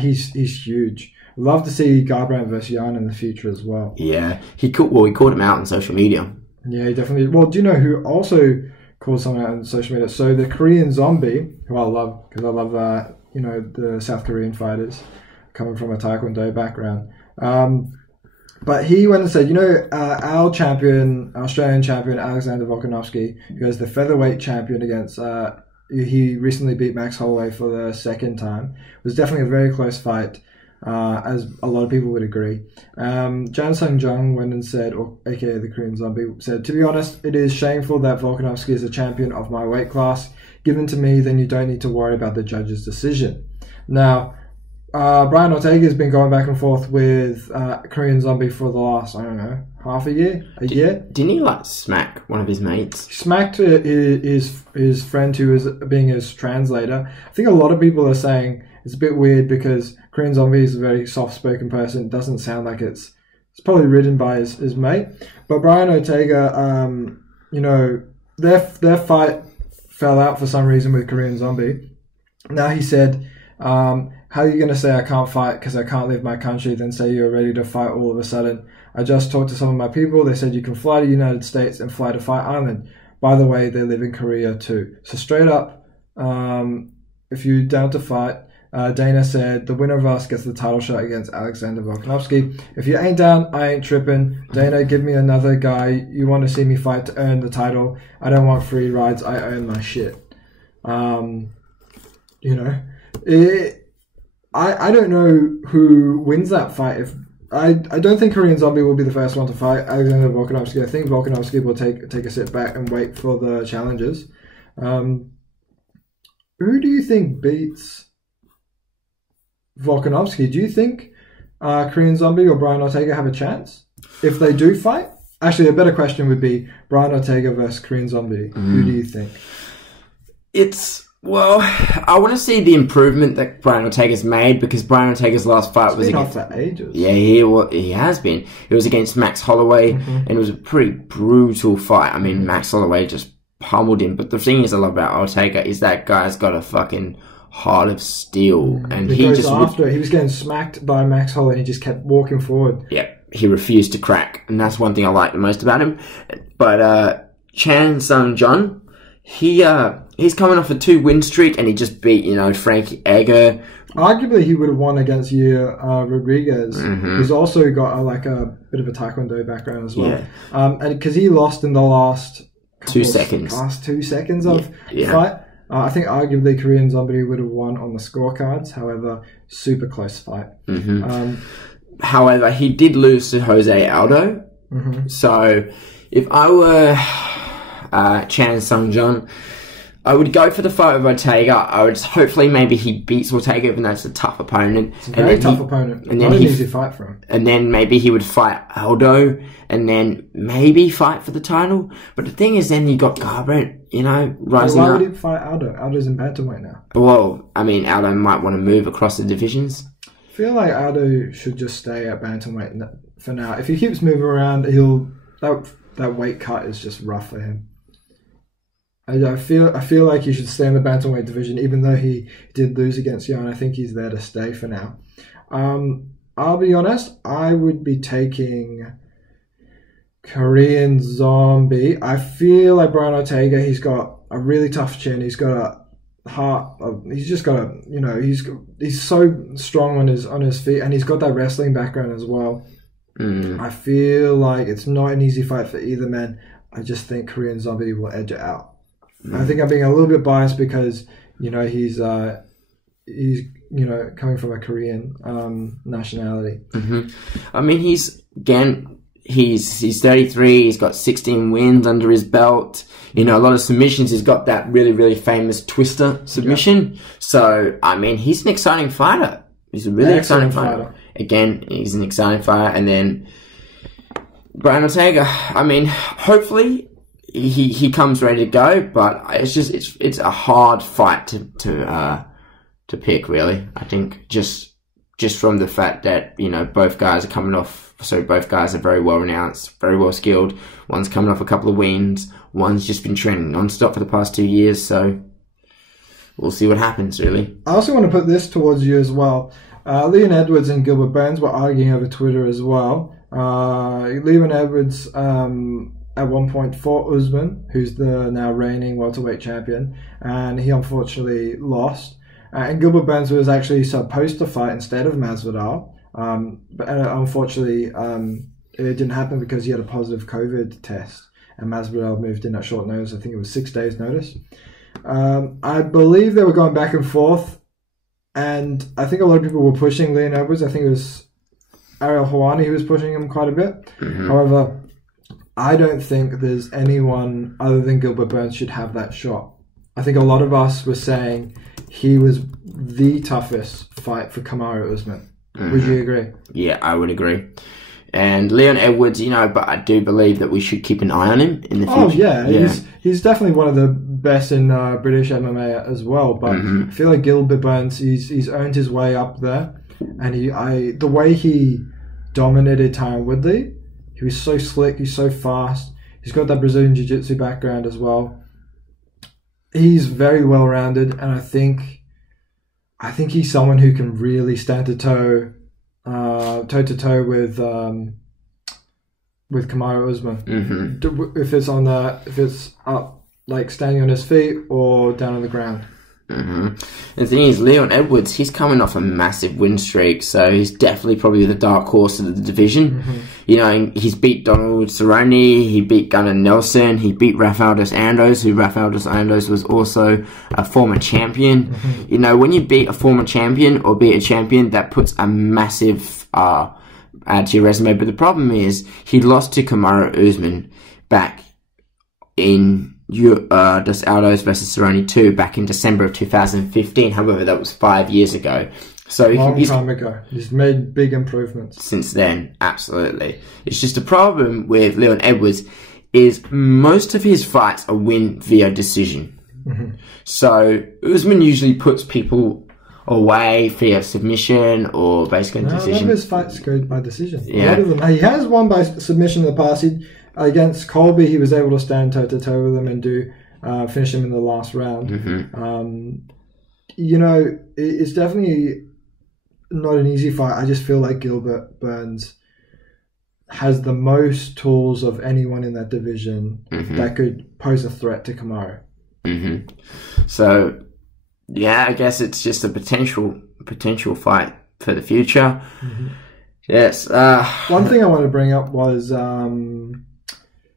He's huge. Love to see Garbrandt versus Jan in the future as well. Yeah, he called him out on social media. Yeah, he definitely. Well, do you know who also called someone out on social media? So the Korean Zombie, who I love because I love the South Korean fighters coming from a Taekwondo background. But he went and said, our Australian champion Alexander Volkanovski, who is the featherweight champion against. He recently beat Max Holloway for the second time. It was definitely a very close fight, as a lot of people would agree. Jan Sung-jung went and said, aka the Korean Zombie, said, "To be honest, it is shameful that Volkanovski is a champion of my weight class. Given to me, then you don't need to worry about the judge's decision." Now, Brian Ortega has been going back and forth with Korean Zombie for the last, half a year? Didn't he smack one of his mates? He smacked his friend who was being his translator. I think a lot of people are saying it's a bit weird because Korean Zombie is a very soft-spoken person. It doesn't sound like it's probably written by his mate. But Brian Ortega, their fight fell out for some reason with Korean Zombie. Now he said, how are you going to say I can't fight because I can't leave my country, then say you're ready to fight all of a sudden? I just talked to some of my people. They said you can fly to the United States and fly to Fight Island. By the way, they live in Korea too. So straight up, if you're down to fight, Dana said the winner of us gets the title shot against Alexander Volkanovski. If you ain't down, I ain't tripping. Dana, give me another guy you want to see me fight to earn the title. I don't want free rides. I earn my shit. I don't know who wins that fight. I don't think Korean Zombie will be the first one to fight Alexander Volkanovski. I think Volkanovski will take a sit back and wait for the challenges. Who do you think beats Volkanovski? Do you think Korean Zombie or Brian Ortega have a chance if they do fight? Actually, a better question would be Brian Ortega versus Korean Zombie. Who do you think? Well, I want to see the improvement that Brian Ortega's made because Brian Ortega's last fight was against... for ages. Yeah, he has been. It was against Max Holloway, and it was a pretty brutal fight. I mean, Max Holloway just pummeled him. But the thing is I love about Ortega is that guy's got a fucking heart of steel. And he was getting smacked by Max Holloway and he just kept walking forward. Yeah, he refused to crack. And that's one thing I like the most about him. But Chan Sung-jung, he's coming off a 2-win streak, and he just beat, Frankie Edgar. Arguably, he would have won against Rodriguez. He's also got a bit of a Taekwondo background as well. Yeah. And because he lost in the last 2 seconds. Last 2 seconds of the fight. I think arguably Korean Zombie would have won on the scorecards. However, super close fight. However, he did lose to Jose Aldo. So, if I were Chan Sung-jung, I would go for the fight with Ortega. I would hopefully maybe he beats Ortega, even though it's a tough opponent. It's a very tough opponent. And not an easy fight for him. And then maybe he would fight Aldo, and then maybe fight for the title. But the thing is, then you got Garbrandt, rising up. Why would he fight Aldo? Aldo's in bantamweight now. Well, I mean, Aldo might want to move across the divisions. I feel like Aldo should just stay at bantamweight for now. If he keeps moving around, that weight cut is just rough for him. I feel like he should stay in the bantamweight division, even though he did lose against Jan. I think he's there to stay for now. I'll be honest, I would be taking Korean Zombie. I feel like Brian Ortega, he's got a really tough chin. He's got heart. He's just got a, he's so strong on his feet, and he's got that wrestling background as well. I feel like it's not an easy fight for either man. I just think Korean Zombie will edge it out. I think I'm being a little bit biased because he's coming from a Korean nationality. I mean, he's 33. He's got 16 wins under his belt. A lot of submissions. He's got that really, really famous twister submission. Yeah. So, I mean, he's an exciting fighter. He's a really exciting fighter. Again, he's an exciting fighter. And then Brian Ortega, I mean, hopefully he comes ready to go, but it's a hard fight to pick, really. I think just from the fact that, both guys are coming off, so both guys are very well renounced, very well skilled. One's coming off a couple of wins. One's just been training non-stop for the past 2 years, so we'll see what happens, really. I also want to put this towards you as well. Leon Edwards and Gilbert Burns were arguing over Twitter as well. Leon Edwards at one point fought Usman, who's the now reigning welterweight champion, and he unfortunately lost. And Gilbert Burns was actually supposed to fight instead of Masvidal, but unfortunately it didn't happen because he had a positive COVID test, and Masvidal moved in at short notice. I think it was 6 days notice. I believe they were going back and forth, and I think a lot of people were pushing Leon Edwards. I think it was Ariel Helwani who was pushing him quite a bit. However, I don't think there's anyone other than Gilbert Burns should have that shot. I think a lot of us were saying he was the toughest fight for Kamaru Usman. Would you agree? Yeah, I would agree. And Leon Edwards, but I do believe that we should keep an eye on him in the future. Oh, yeah. He's definitely one of the best in British MMA as well. But I feel like Gilbert Burns, he's earned his way up there. And the way he dominated Tyron Woodley, he was so slick, he's so fast. He's got that Brazilian Jiu-Jitsu background as well. He's very well-rounded, and I think he's someone who can really stand toe-to-toe with Kamaru Usman. If it's up, like standing on his feet or down on the ground. The thing is, Leon Edwards, he's coming off a massive win streak, so he's definitely probably the dark horse of the division. He's beat Donald Cerrone, he beat Gunnar Nelson, he beat Rafael dos Anjos, who Rafael dos Anjos was also a former champion. When you beat a former champion or beat a champion, that puts a massive add to your resume. But the problem is, he lost to Kamaru Usman back in Dos Aldos versus Cerrone 2 back in December of 2015. However, that was 5 years ago. So long time ago. He's made big improvements since then. Absolutely. It's just a problem with Leon Edwards is most of his fights are win via decision. So Usman usually puts people away via submission or basically decision. A lot of his fights go by decision. A lot of them. He has won by submission in the past. Against Colby, he was able to stand toe-to-toe with him and finish him in the last round. It's definitely not an easy fight. I just feel like Gilbert Burns has the most tools of anyone in that division that could pose a threat to Kamaru. So, yeah, I guess it's just a potential fight for the future. Yes. One thing I want to bring up was...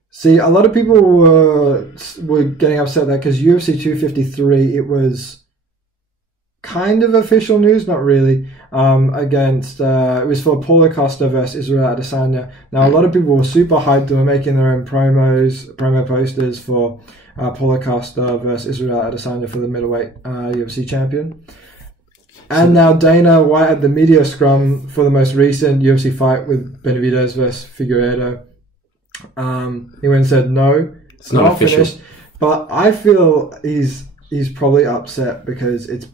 See, a lot of people were getting upset that because UFC 253, it was kind of official news, not really, it was for Paulo Costa versus Israel Adesanya. Now, a lot of people were super hyped. They were making their own promo posters for Paulo Costa versus Israel Adesanya for the middleweight UFC champion. And now Dana White at the media scrum for the most recent UFC fight with Benavidez versus Figueiredo. He went and said no, it's not finished. But I feel he's probably upset because it's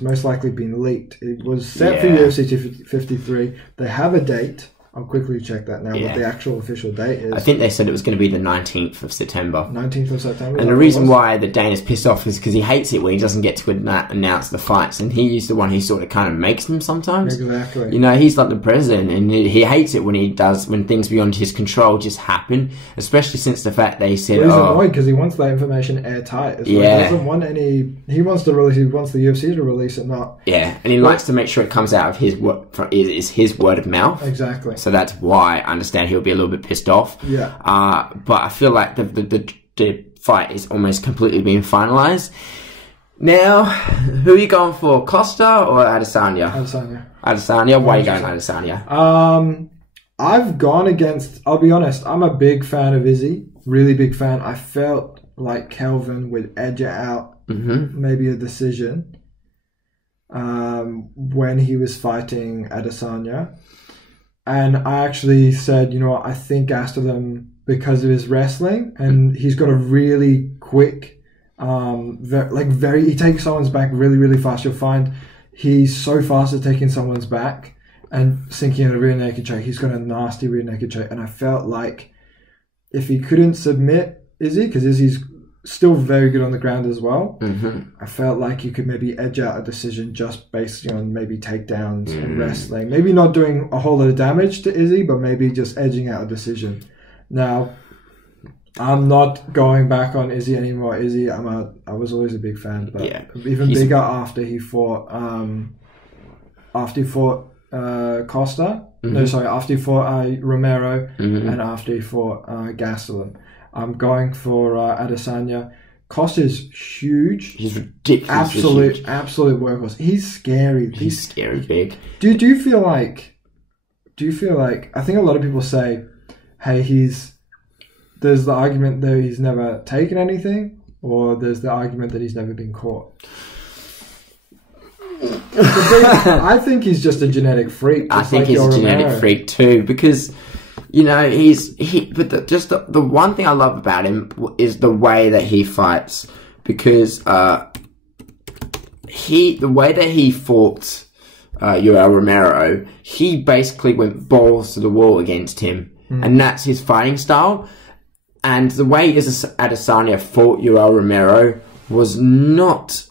most likely been leaked. It was set for UFC 253. They have a date. I'll quickly check that now, what the actual official date is. I think they said it was going to be the 19th of September. 19th of September. And the reason why the Dana's pissed off is because he hates it when he doesn't get to announce the fights. And he's the one who sort of kind of makes them sometimes. Exactly. You know, he's like the president, and he hates it when when things beyond his control just happen. Especially since the fact they said, he's annoyed because he wants that information airtight. As well. He doesn't want any. He wants the UFC to release it, not. Yeah, and he likes to make sure it comes out of his word of mouth. Exactly. So that's why I understand he'll be a little bit pissed off. Yeah. But I feel like the fight is almost completely being finalized. Now, who are you going for, Costa or Adesanya? Adesanya. Why are you going Adesanya? I've gone against. I'll be honest. I'm a big fan of Izzy. Really big fan. I felt like Kelvin would edge it out, maybe a decision. When he was fighting Adesanya. And I actually said, you know what, I think Gastelum, because of his wrestling, and he's got a really quick, he takes someone's back really, really fast. You'll find he's so fast at taking someone's back and sinking in a rear naked choke. He's got a nasty rear naked choke. And I felt like if he couldn't submit Izzy, because Izzy's still very good on the ground as well. I felt like you could maybe edge out a decision just based on maybe takedowns and wrestling. Maybe not doing a whole lot of damage to Izzy, but maybe just edging out a decision. Now, I'm not going back on Izzy anymore. Izzy, I was always a big fan, but even bigger after he fought Costa. No, sorry, after he fought Romero and after he fought Gastelum. I'm going for Adesanya. Costa's huge. He's ridiculously huge. Absolute workhorse. He's scary. He's scary big. Do you feel like? I think a lot of people say, "Hey, there's the argument that he's never taken anything, or there's the argument that he's never been caught." I think he's just a genetic freak. I think he's a genetic freak too, because. You know, the one thing I love about him is the way that he fights, because the way that he fought Yoel Romero, he basically went balls to the wall against him, and that's his fighting style. And the way Adesanya fought Yoel Romero was not.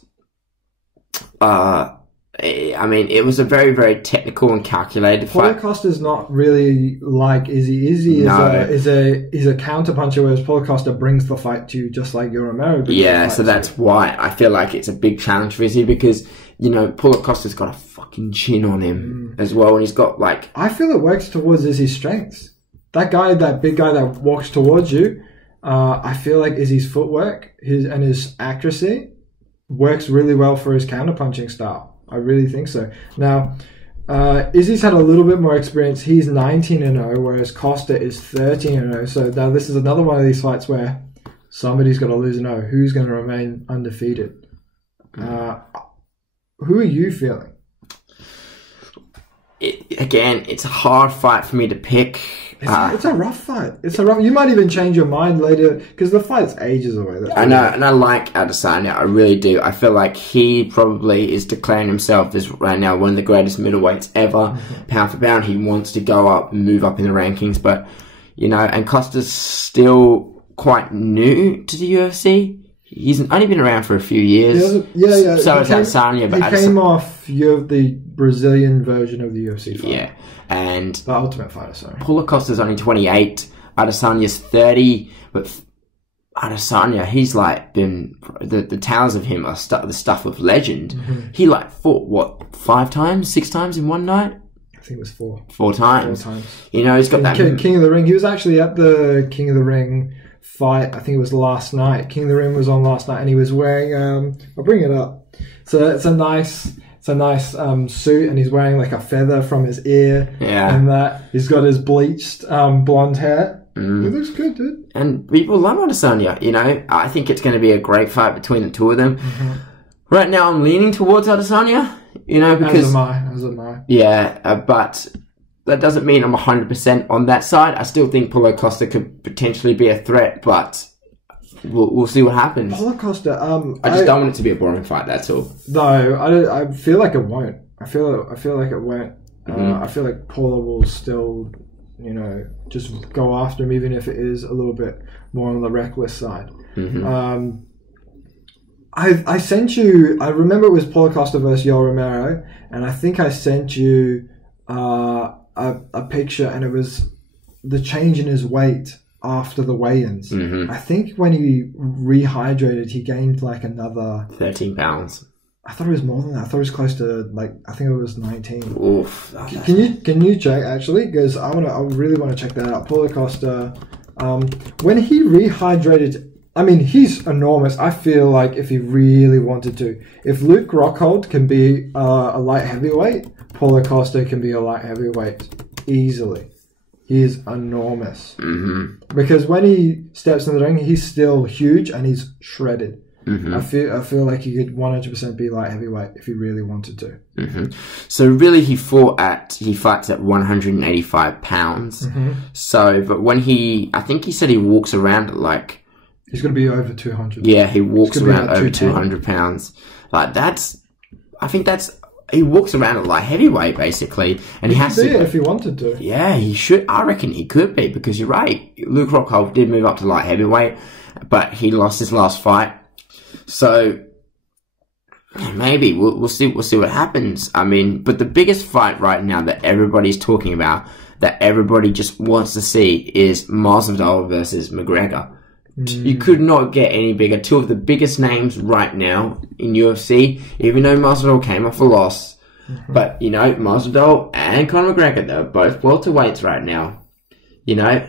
I mean, it was a very, very technical and calculated fight. Paulo Costa's not really like Izzy. Izzy is a counter-puncher, whereas Paulo Costa brings the fight to you just like your Romero. Yeah, so that's why I feel like it's a big challenge for Izzy, because, you know, Paulo Costa's got a fucking chin on him as well, and he's got, like... I feel it works towards Izzy's strengths. That big guy that walks towards you, I feel like Izzy's footwork and his accuracy works really well for his counter-punching style. I really think so. Now, Izzy's had a little bit more experience. He's 19-0, whereas Costa is 13-0. So now this is another one of these fights where somebody's got to lose an O. Who's going to remain undefeated? Who are you feeling? It's a hard fight for me to pick. It's a rough fight. You might even change your mind later, because the fight's ages away. I know, and I like Adesanya. I really do. I feel like he probably is declaring himself as right now one of the greatest middleweights ever. Pound for pound, he wants to go up and move up in the rankings. But, you know, and Costa's still quite new to the UFC. He's only been around for a few years. Yeah. So is Adesanya. But he came off the Brazilian version of the UFC fight. Yeah. And the Ultimate Fighter, sorry. Paulo Costa's only 28. Adesanya's 30. But Adesanya, he's like been... The tales of him are the stuff of legend. He like fought, what, 5 times? 6 times in one night? I think it was 4. 4 times. 4 times. You know, he's got that... King of the Ring. He was actually at the King of the Ring fight. I think it was last night. King of the Ring was on last night, and he was wearing... I'll bring it up. So it's a nice suit, and he's wearing like a feather from his ear. Yeah. And that he's got his bleached blonde hair. It looks good, dude. And people love Adesanya, you know. I think it's going to be a great fight between the two of them. Right now, I'm leaning towards Adesanya, you know, because... As am I. Yeah, but that doesn't mean I'm 100% on that side. I still think Paulo Costa could potentially be a threat, but... We'll see what happens. Paulo Costa, I just don't want it to be a boring fight. That's all. No, I feel like it won't. I feel like it won't. I feel like Paulo will still you know, just go after him, even if it is a little bit more on the reckless side. I sent you, I remember it was Paulo Costa versus Yoel Romero, and I think I sent you a picture, and it was the change in his weight after the weigh-ins. I think when he rehydrated, he gained like another 13 pounds. I thought it was more than that. I thought it was close to like, I think it was 19. Oof. Can you check actually? Because I really want to check that out. Paulo Costa, when he rehydrated, I mean, he's enormous. I feel like if he really wanted to, if Luke Rockhold can be a light heavyweight, Paulo Costa can be a light heavyweight easily. He is enormous. Because when he steps in the ring, he's still huge and he's shredded. I feel like he could 100% be light heavyweight if he really wanted to. So really, he fights at 185 pounds. So, but when I think he said he walks around at like, he's going to be over 200. Yeah, he walks around over 200 pounds. Like he walks around at light heavyweight basically, and he has to be if he wanted to. Yeah, he should. I reckon he could be, because you're right. Luke Rockhold did move up to light heavyweight, but he lost his last fight. So maybe we'll see what happens. I mean, but the biggest fight right now that everybody's talking about, that everybody just wants to see, is Masvidal versus McGregor. You could not get any bigger. Two of the biggest names right now in UFC, even though Masvidal came off a loss. But, you know, Masvidal and Conor McGregor, they're both welterweights right now. You know,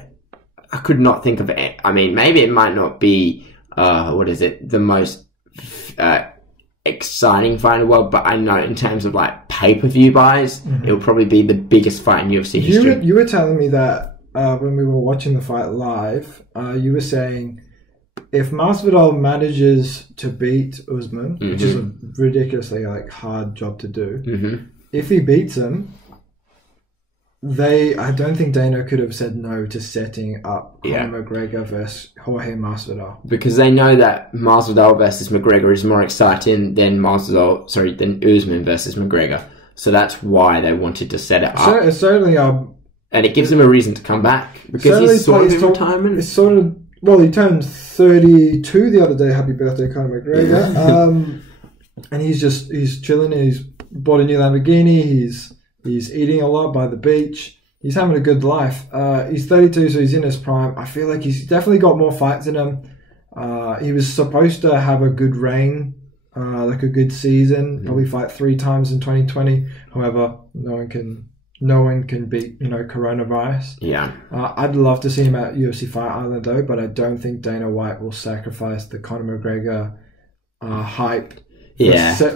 I could not think of it. I mean, maybe it might not be, the most exciting fight in the world, but I know in terms of like pay-per-view buys, it'll probably be the biggest fight in UFC history. You were telling me that when we were watching the fight live, you were saying if Masvidal manages to beat Usman, which is a ridiculously like hard job to do, if he beats him, I don't think Dana could have said no to setting up Conor McGregor versus Jorge Masvidal, because they know that Masvidal versus McGregor is more exciting than Usman versus McGregor. So that's why they wanted to set it up. So, certainly, and it gives him a reason to come back, because he's sort of in retirement. It's sort of, well, he turned 32 the other day. Happy birthday, Conor McGregor! And he's chilling. He's bought a new Lamborghini. He's eating a lot by the beach. He's having a good life. He's 32, so he's in his prime. I feel like he's definitely got more fights in him. He was supposed to have a good reign, like a good season. Probably fight 3 times in 2020. However, no one can beat, coronavirus. Yeah. I'd love to see him at UFC Fight Island though, but I don't think Dana White will sacrifice the Conor McGregor hype.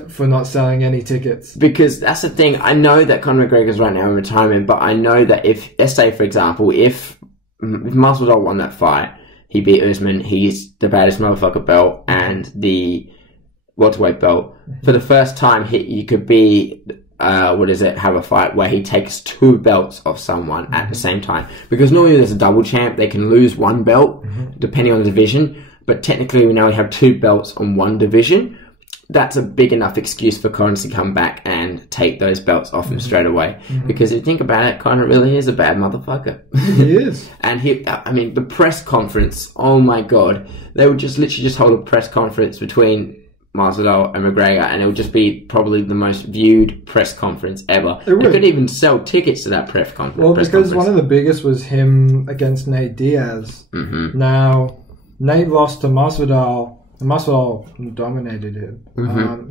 For not selling any tickets. Because that's the thing. I know that Conor McGregor's right now in retirement, but I know that let's say, for example, if Masvidal won that fight, he beat Usman, he's the baddest motherfucker belt and the welterweight belt. For the first time, you could be, have a fight where he takes 2 belts off someone at the same time. Because normally there's a double champ, they can lose 1 belt, depending on the division, but technically we now have 2 belts on 1 division. That's a big enough excuse for Conor to come back and take those belts off him straight away. Because if you think about it, Conor really is a bad motherfucker. He is. And the press conference, oh my God. They would just literally hold a press conference between Masvidal and McGregor, and it would just be probably the most viewed press conference ever. They could even sell tickets to that press conference. Well, because one of the biggest was him against Nate Diaz. Now, Nate lost to Masvidal. Masvidal dominated him.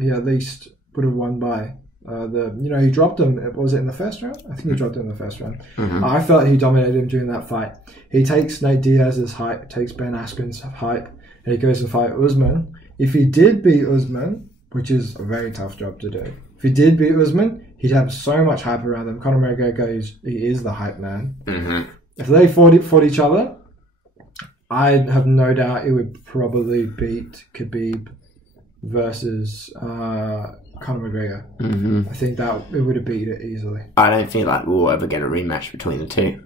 He at least would have won by he dropped him. Was it in the first round? I think he dropped him in the first round. I felt he dominated him during that fight. He takes Nate Diaz's height, takes Ben Askren's height, and he goes to fight Usman. If he did beat Usman, which is a very tough job to do, if he did beat Usman, he'd have so much hype around him. Conor McGregor, he is the hype man. If they fought each other, I have no doubt it would probably beat Khabib versus Conor McGregor. I think that it would have beat it easily. I don't think we'll ever get a rematch between the two.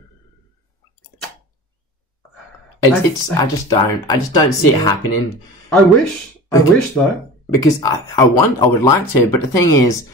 I just don't see it happening. I wish though, because I would like to, but the thing is,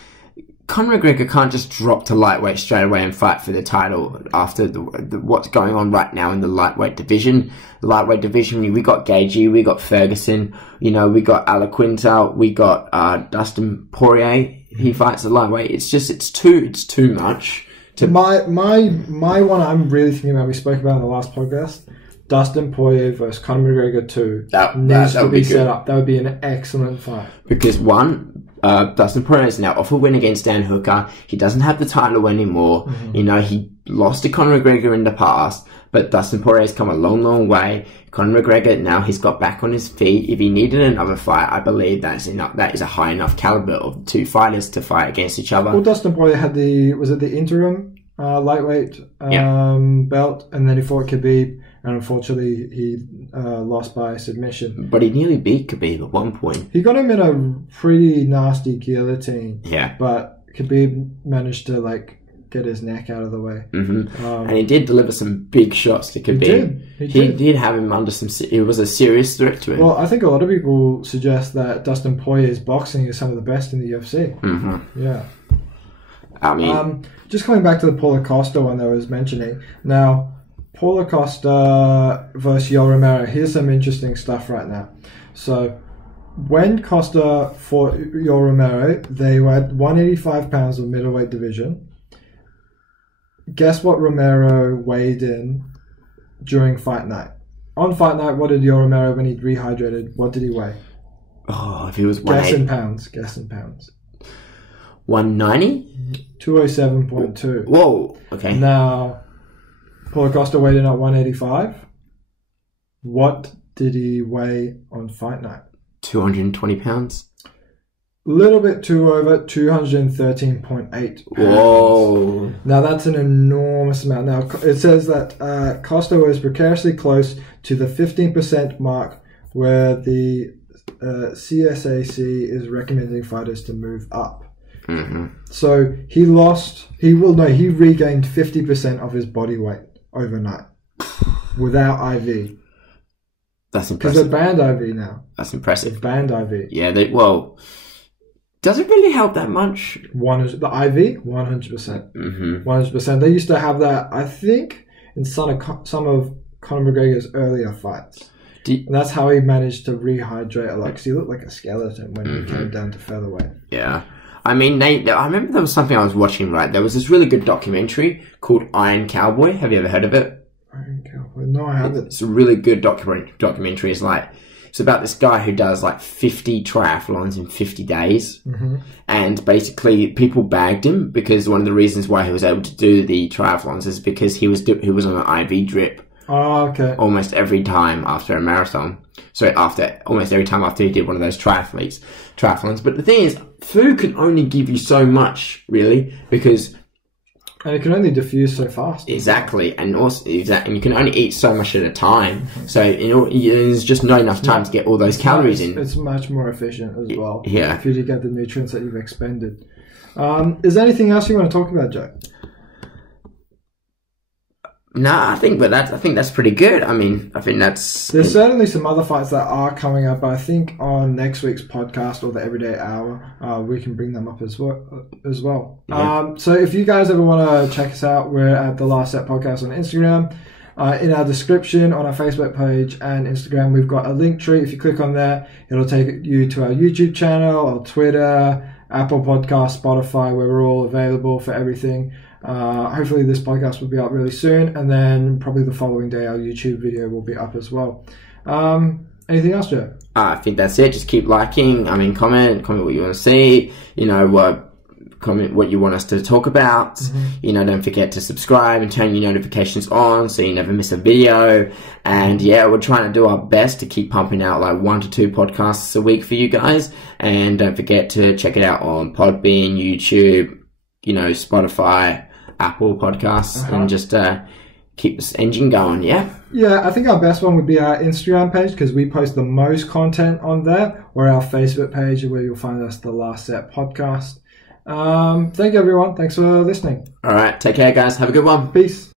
Conor McGregor can't just drop to lightweight straight away and fight for the title after what's going on right now in the lightweight division. The lightweight division, we got Gaethje, we got Ferguson, we got Alaquinta, we got Dustin Poirier. He fights at lightweight. It's too much. My one I'm really thinking about, we spoke about in the last podcast, Dustin Poirier versus Conor McGregor 2 needs to be set up. That would be an excellent fight. Because Dustin Poirier is now off a win against Dan Hooker. He doesn't have the title anymore. Mm-hmm. He lost to Conor McGregor in the past, but Dustin Poirier's come a long, long way. Conor McGregor, now he's got back on his feet. If he needed another fight, I believe that is a high enough caliber of two fighters to fight against each other. Well, Dustin Poirier had the interim lightweight belt, and then he fought Khabib, and unfortunately he lost by submission. But he nearly beat Khabib at one point. He got him in a pretty nasty guillotine. Yeah. But Khabib managed to get his neck out of the way. Mm-hmm. And he did deliver some big shots to Khabib. He did have him under some... It was a serious threat to him. Well, I think a lot of people suggest that Dustin Poirier's boxing is some of the best in the UFC. Mm-hmm. Yeah. I mean... just coming back to the Paulo Costa one that I was mentioning. Now, Paulo Costa versus Yoel Romero. Here's some interesting stuff right now. So, when Costa fought Yoel Romero, they were at 185 pounds of middleweight division. Guess what Romero weighed in during fight night? On fight night, what did Yoel Romero, when he rehydrated, what did he weigh? Oh, if he was Guess in pounds. 190? 207.2. Whoa, okay. Now, Paulo Costa weighed in at 185. What did he weigh on fight night? 220 pounds? A little bit too over, 213.8 pounds. Whoa. Now, that's an enormous amount. Now, it says that Costa was precariously close to the 15% mark where the CSAC is recommending fighters to move up. Mm-hmm. So he regained 50% of his body weight overnight without IV. That's impressive. Because they're banned IV now. That's impressive. They've banned IV. Yeah, does it really help that much? The IV, 100%. Mm-hmm. 100%. They used to have that, I think, in some of Conor McGregor's earlier fights. And that's how he managed to rehydrate a lot, because he looked like a skeleton when he came down to featherweight. Yeah. I mean, I remember there was something I was watching, right? There was this really good documentary called Iron Cowboy. Have you ever heard of it? Iron Cowboy? No, I haven't. It's a really good documentary. It's about this guy who does 50 triathlons in 50 days. Mm-hmm. And basically people bagged him because one of the reasons why he was able to do the triathlons is because he was on an IV drip. Oh, okay. Almost every time after a marathon. So almost every time after he did one of those triathlons. But the thing is, food can only give you so much, really, because... And it can only diffuse so fast. Exactly. And you can only eat so much at a time. Mm-hmm. So there's just not enough time to get all those calories in. It's much more efficient as well. Yeah. For you to get the nutrients that you've expended. Is there anything else you want to talk about, Joe? No, I think that's pretty good. I mean, I think that's... There's certainly some other fights that are coming up. I think on next week's podcast or the Everyday Hour, we can bring them up as well. Yeah. So if you guys ever want to check us out, we're at The Last Set Podcast on Instagram. In our description on our Facebook page and Instagram, we've got a link tree. If you click on there, it'll take you to our YouTube channel, our Twitter, Apple Podcast, Spotify, where we're all available for everything. Hopefully this podcast will be up really soon, and then probably the following day our YouTube video will be up as well. Anything else, Joe? I think that's it. Just keep liking. I mean, comment what you want to see. Comment what you want us to talk about. Mm-hmm. Don't forget to subscribe and turn your notifications on so you never miss a video. And yeah, we're trying to do our best to keep pumping out 1 to 2 podcasts a week for you guys. And don't forget to check it out on Podbean, YouTube, Spotify, Apple Podcasts, and just keep this engine going, yeah? Yeah, I think our best one would be our Instagram page, because we post the most content on there, or our Facebook page, where you'll find us, The Last Set Podcast. Thank you, everyone. Thanks for listening. All right, take care, guys. Have a good one. Peace.